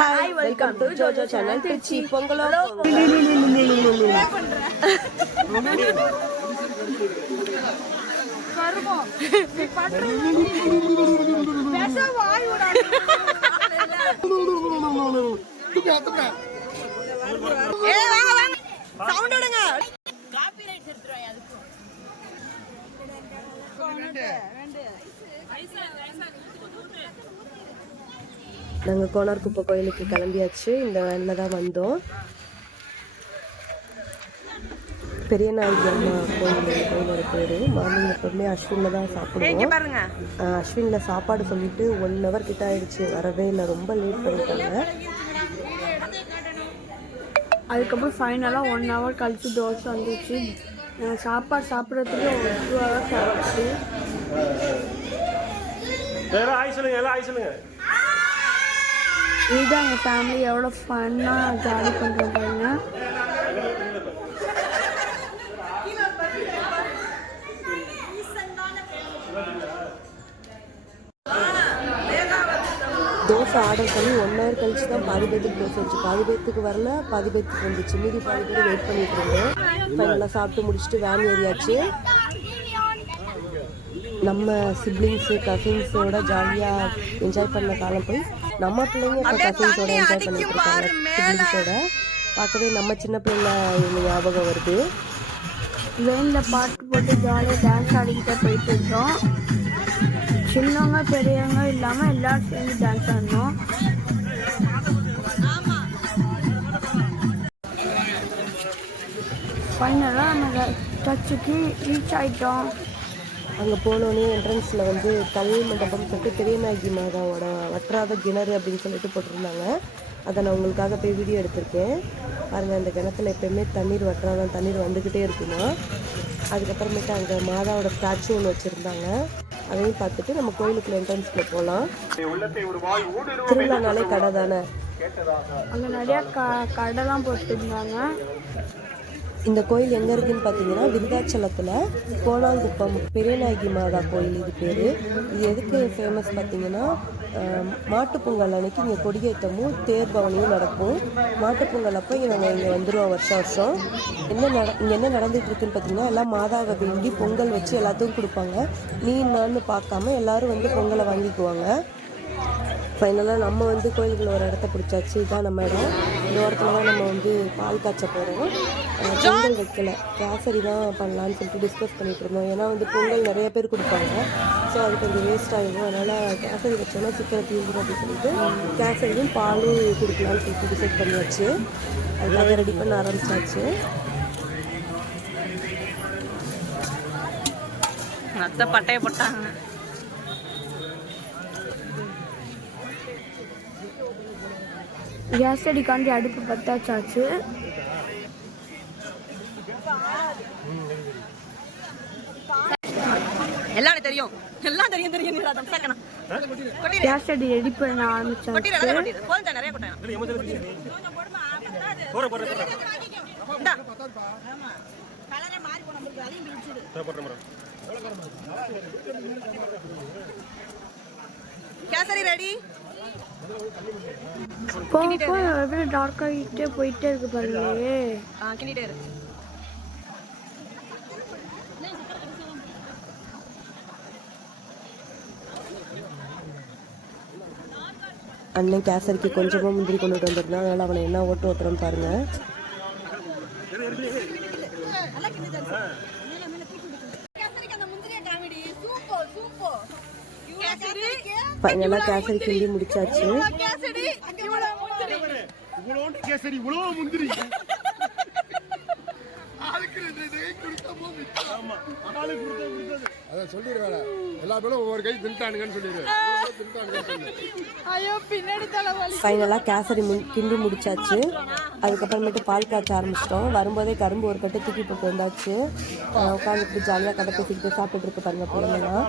Hi welcome to Jojo channel Trichy. பொங்கலோ sound விடுங்க நாங்கள் கோனார்குப்பை கோயிலுக்கு கிளம்பியாச்சு. இந்த வேனில் தான் வந்தோம். பெரிய நாயகி அம்மா கோயில் கோயிலோட பேர். மார்னிங் எப்பவுமே அஸ்வினில் தான் சாப்பிடுவோம். அஸ்வினில் சாப்பாடு சொல்லிட்டு ஒன் ஹவர் கிட்ட ஆயிடுச்சு. வரவே இல்லை ரொம்ப லேட் பண்ணிட்டாங்க. அதுக்கப்புறம் ஃபைனலாக ஒன் ஹவர் கழிச்சு தோசை வந்துச்சு. சாப்பாடு சாப்பிட்றதுக்கு ஒரு டூ ஹவர்ஸ் ஆச்சு. எல்லாம் ஆய் சொல்லுங்க எல்லாம் ஆய் சொல்லுங்க. இதுதான் எங்கள் ஃபேமிலி எவ்வளோ ஃபன்னாக ஜாலி பண்ணுறோம் பாருங்க. தோசை ஆர்டர் பண்ணி ஒன் ஹவர் கழிச்சு தான் பாதி பேத்துக்கு தோசை வச்சு பாதி பேத்துக்கு வரல பாதி பேத்துக்கு வந்துச்சு. மீதி பாதி பேர் வெயிட் பண்ணிட்டு இருந்தோம். ஃபைனலாக சாப்பிட்டு முடிச்சுட்டு வேன் ஏறியாச்சு. நம்ம சிப்ளிங்ஸு கசின்ஸோட ஜாலியாக என்ஜாய் பண்ண காலம் போய் நம்ம பிள்ளைங்க இப்போ கசின்ஸோட என்ஜாய் பண்ணிட்டு இருக்காங்க. சிப்ளிங்ஸோட பார்க்கவே நம்ம சின்ன பிள்ளைங்க இவங்க ஞாபகம் வருது. வேனில் பாட்டு போட்டு ஜாலியாக டான்ஸ் ஆடிக்கிட்டே போயிட்டு இருந்தோம். சின்னவங்க பெரியவங்க இல்லாமல் எல்லாரும் சேர்ந்து டான்ஸ் ஆடினோம். ஃபைனலாக நம்ம சர்ச்சுக்கு ரீச் ஆகிட்டோம் அங்கே போனோடனே என்ட்ரன்ஸில் வந்து கல் மண்டபம் சொல்லிட்டு பெரியநாயகி மாதாவோட வற்றாத கிணறு அப்படின்னு சொல்லிட்டு போட்டிருந்தாங்க. அதை நான் உங்களுக்காக போய் வீடியோ எடுத்திருக்கேன். பாருங்கள் அந்த கிணத்துல எப்பயுமே தண்ணீர் வற்றாதான் தண்ணீர் வந்துக்கிட்டே இருக்குமா? அதுக்கப்புறமேட்டு அங்கே மாதாவோட ஸ்டாச்சு ஒன்று வச்சுருந்தாங்க. அதையும் பார்த்துட்டு நம்ம கோயிலுக்குள்ள என்ட்ரன்ஸ்குள்ளே போகலாம் திருவிழானாலே கடை தானே? அங்கே நிறையா க கடைலாம் போட்டுருந்தாங்க. இந்த கோயில் எங்கே இருக்குன்னு பார்த்தீங்கன்னா விருதாச்சலத்தில் கோணாங்குப்பம் பெரியநாயகி மாதா கோயில் இது பேர். இது எதுக்கு ஃபேமஸ் பார்த்தீங்கன்னா மாட்டுப்பொங்கல் மாட்டுப் பொங்கல் அன்னைக்கு இங்கே கொடியேற்றமும் தேர் பவனியும் நடக்கும். மாட்டுப் பொங்கல் அப்போ இவங்க இங்கே வந்துடுவோம் வருஷம் வருஷம். என்ன நட இங்கே என்ன நடந்துட்டு இருக்குன்னு பார்த்தீங்கன்னா எல்லாம் மாதாவை வேண்டி பொங்கல் வச்சு எல்லாத்துக்கும் கொடுப்பாங்க. நீ நான்னு பார்க்காம எல்லாரும் வந்து பொங்கலை வாங்கிக்குவாங்க. ஃபைனலாக நம்ம வந்து கோயிலுக்குள்ள ஒரு இடத்த பிடிச்சாச்சு. இதான் நம்ம இடம். இந்த இடத்துல தான் நம்ம வந்து பால் காய்ச்ச போகிறோம் பொங்கல் வைக்கல. கேசரி தான் பண்ணலான்னு சொல்லிட்டு டிஸ்கஸ் பண்ணிகிட்டு இருந்தோம். ஏன்னா வந்து பொங்கல் நிறைய பேர் கொடுப்பாங்க. ஸோ அது கொஞ்சம் வேஸ்ட் ஆகிடும் அதனால் கேசரி வச்சோன்னா சீக்கிரம் தீர்ந்துடும் அப்படின்னு சொல்லிட்டு கேசரியும் பாலும் கொடுக்கலான்னு சொல்லிட்டு டிசைட் பண்ணியாச்சு. அதுக்காக ரெடி பண்ண ஆரம்பிச்சாச்சு. அத்தை பட்டைய போட்டாங்க. கேஸ் அடிக்காண்டி அடுப்பு பத்தாச்சாச்சு. எல்லாம் தெரியும். எல்லாம் தெரியும் தெரியும் நீ சக்கணும் கொட்டிடு. கேஸ் அடி ரெடி பண்ண ஆரம்பிச்சாச்சு. கொட்டிடு நல்லா கொட்டிடு. போதும் நிறைய கொட்டாங்க போற போற போற இந்தா கலரே மாறி போன நம்மளுக்கு அதையும் பிடிச்சிடு போற போற கேசரி ரெடி போக போக எப்படி டார்க் ஆகிட்டே போயிட்டே இருக்கு பாருங்களே. கிண்டிட்டே இரு. அண்ணன் கேசரிக்கு கொஞ்சமாக முந்திரி கொண்டுட்டு வந்திருந்தான் அதனால் அவனை என்ன ஓட்டு ஓட்டுறோன்னு பாருங்கள் ஃபைனலாக கேசரி கிண்டி முடிச்சாச்சு. கேசரி? இவ்வளோ முந்திரி. அதான் சொல்லிடுவேன் எல்லா பேரும் ஒவ்வொரு கை தின்ட்டானுங்கன்னு சொல்லிடுவேன். ஃபைனலாக கேசரி முன் கிண்டி முடிச்சாச்சு. அதுக்கப்புறமேட்டு பால் காய்ச்ச ஆரம்பிச்சிட்டோம். வரும்போதே கரும்பு ஒரு கட்டு தூக்கி போட்டு வந்தாச்சு. உட்காந்துட்டு ஜாலியாக கதை பேசிக்கிட்டு சாப்பிட்டுட்டு இருக்க பாருங்க பிள்ளைங்களாம்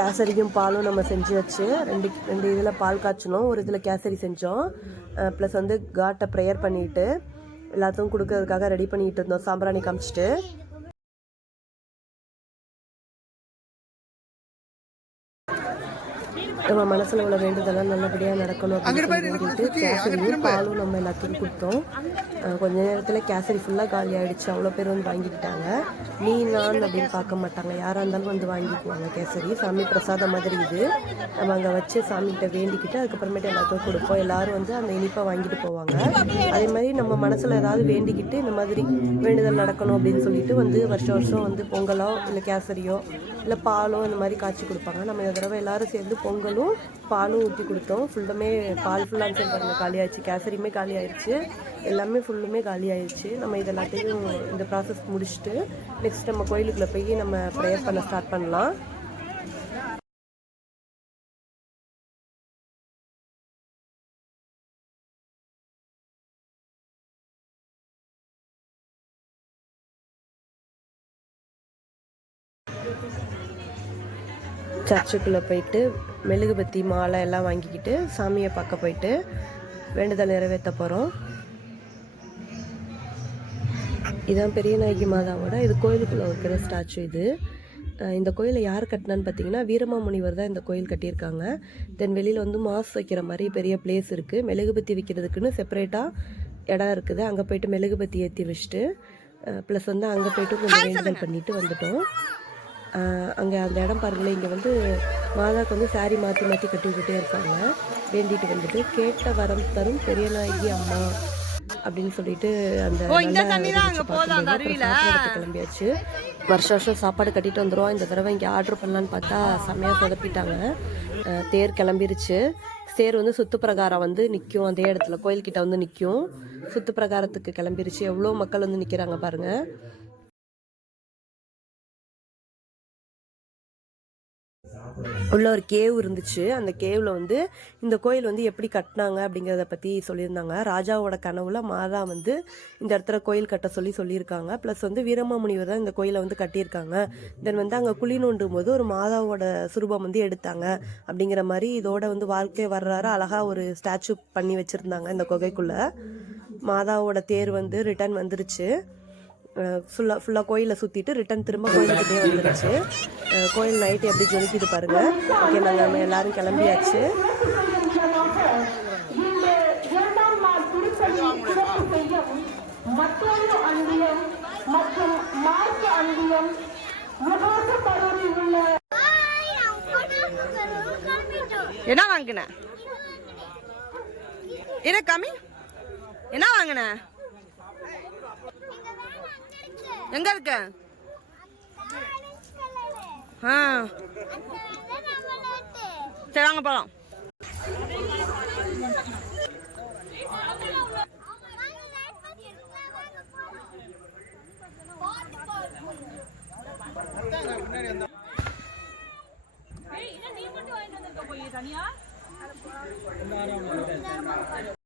கேசரியும் பாலும் நம்ம செஞ்சு வச்சு ரெண்டு ரெண்டு இதில் பால் காய்ச்சணும் ஒரு இதில் கேசரி செஞ்சோம். ப்ளஸ் வந்து காட்டை ப்ரேயர் பண்ணிட்டு எல்லாத்துக்கும் கொடுக்கறதுக்காக ரெடி பண்ணிட்டு இருந்தோம். சாம்பிராணி காமிச்சிட்டு. நம்ம மனசுல உள்ள வேண்டுதெல்லாம் நல்லபடியா நடக்கணும் அப்படின்னு சொல்லிட்டு கேசரியும் பாலும் நம்ம எல்லாத்துக்கும் கொடுத்தோம். கொஞ்ச நேரத்துல கேசரி ஃபுல்லா காலி ஆயிடுச்சு. அவ்வளோ பேர் வந்து வாங்கிக்கிட்டாங்க. நீ நான் அப்படின்னு பார்க்க மாட்டாங்க. யாரா இருந்தாலும் வந்து வாங்கிக்குவாங்க கேசரி. சாமி பிரசாதம் மாதிரி இது. நம்ம அங்க வச்சு சாமிகிட்ட வேண்டிக்கிட்டு அதுக்கப்புறமேட்டு எல்லாத்துக்கும் கொடுப்போம். எல்லாரும் வந்து அந்த இனிப்பை வாங்கிட்டு போவாங்க. அதே மாதிரி நம்ம மனசுல ஏதாவது வேண்டிக்கிட்டு இந்த மாதிரி வேண்டுதல் நடக்கணும் அப்படின்னு சொல்லிட்டு வந்து வருஷம் வருஷம் வந்து பொங்கலோ இல்லை கேசரியோ இல்லை பாலோ இந்த மாதிரி காய்ச்சி கொடுப்பாங்க. நம்ம இந்த தடவை எல்லாரும் சேர்ந்து பொங்கலும் பாலும் ஊற்றி கொடுத்தோம். ஃபுல்லுமே பால் ஃபுல்லாக சென்ட் பாருங்க காலி ஆயிடுச்சு கேசரியுமே காலி ஆயிடுச்சு எல்லாமே ஃபுல்லுமே காலி ஆயிடுச்சு நம்ம இது எல்லாத்தையும் இந்த ப்ராசஸ் முடிச்சுட்டு நெக்ஸ்ட் நம்ம கோயிலுக்குள்ளே போய் நம்ம ப்ரேயர் பண்ண ஸ்டார்ட் பண்ணலாம். சர்ச்சுக்குள்ளே போயிட்டு மெழுகுபத்தி மாலை எல்லாம் வாங்கிக்கிட்டு சாமியை பார்க்க போயிட்டு வேண்டுதல் நிறைவேற்ற போகிறோம் இதான் பெரியநாயகி மாதாவோட இது கோயிலுக்குள்ளே இருக்கிற ஸ்டாச்சு இது. இந்த கோயிலை யார் கட்டினான்னு பார்த்தீங்கன்னா வீரமாமுனிவர் தான் இந்த கோயில் கட்டியிருக்காங்க. தென் வெளியில் வந்து மாஸ் வைக்கிற மாதிரி பெரிய பிளேஸ் இருக்குது மெழுகுபத்தி விற்கிறதுக்குன்னு செப்பரேட்டாக இடம் இருக்குது. அங்கே போயிட்டு மெழுகுபத்தி ஏற்றி வச்சுட்டு ப்ளஸ் வந்து அங்கே போயிட்டு கொஞ்சம் வேண்டுதல் பண்ணிட்டு வந்துட்டோம். அங்கே அந்த இடம் பாருங்களேன். இங்கே வந்து மாதாக்கு வந்து saree மாற்றி மாற்றி கட்டி விட்டுட்டே இருப்பாங்க வேண்டிட்டு வந்துட்டு கேட்ட வரம் தரும் பெரியநாயகி அம்மா அப்படின்னு சொல்லிட்டு அந்த கிளம்பியாச்சு. வருஷம் வருஷம் சாப்பாடு கட்டிட்டு வந்துடுவோம் இந்த தடவை இங்கே ஆர்டர் பண்ணலான்னு பார்த்தா செம்மையாக சொதப்பிட்டாங்க. தேர் கிளம்பிருச்சு. தேர் வந்து சுத்து பிரகாரம் வந்து நிற்கும் அதே இடத்துல கோயில்கிட்ட வந்து நிற்கும் சுத்து பிரகாரத்துக்கு கிளம்பிருச்சு. எவ்வளோ மக்கள் வந்து நிற்கிறாங்க பாருங்கள் உள்ள ஒரு கேவ் இருந்துச்சு. அந்த கேவ்ல வந்து இந்த கோயில் வந்து எப்படி கட்டினாங்க அப்படிங்கிறத பற்றி சொல்லியிருந்தாங்க. ராஜாவோட கனவுல மாதா வந்து இந்த இடத்துல கோயில் கட்ட சொல்லி சொல்லியிருக்காங்க. ப்ளஸ் வந்து வீரமாமுனிவர் தான் இந்த கோயிலை வந்து கட்டியிருக்காங்க. தென் வந்து அங்கே குழி நோண்டும் போது ஒரு மாதாவோட சுரூபம் வந்து எடுத்தாங்க. அப்படிங்கிற மாதிரி இதோட வந்து வாழ்க்கை வர்றாரு அழகாக ஒரு ஸ்டாச்சு பண்ணி வச்சுருந்தாங்க இந்த குகைக்குள்ள. மாதாவோட தேர் வந்து ரிட்டர்ன் வந்துருச்சு. ஃபுல்லாக ஃபுல்லாக கோயிலை சுற்றிட்டு ரிட்டன் திரும்ப கோயிலுக்கிட்டே வந்துருச்சு. கோயில் நைட்டு எப்படி ஜொலிக்குது பாருங்கள் ஓகே நாங்கள் எல்லோரும் கிளம்பியாச்சு. மற்றொரு அந்தியம் மற்றும் மார்க்க அந்தியம் என்ன வாங்கின? என்ன கம்மி? என்ன வாங்கின? எங்க இருக்க? ஆ. சரி வாங்க போலாம்.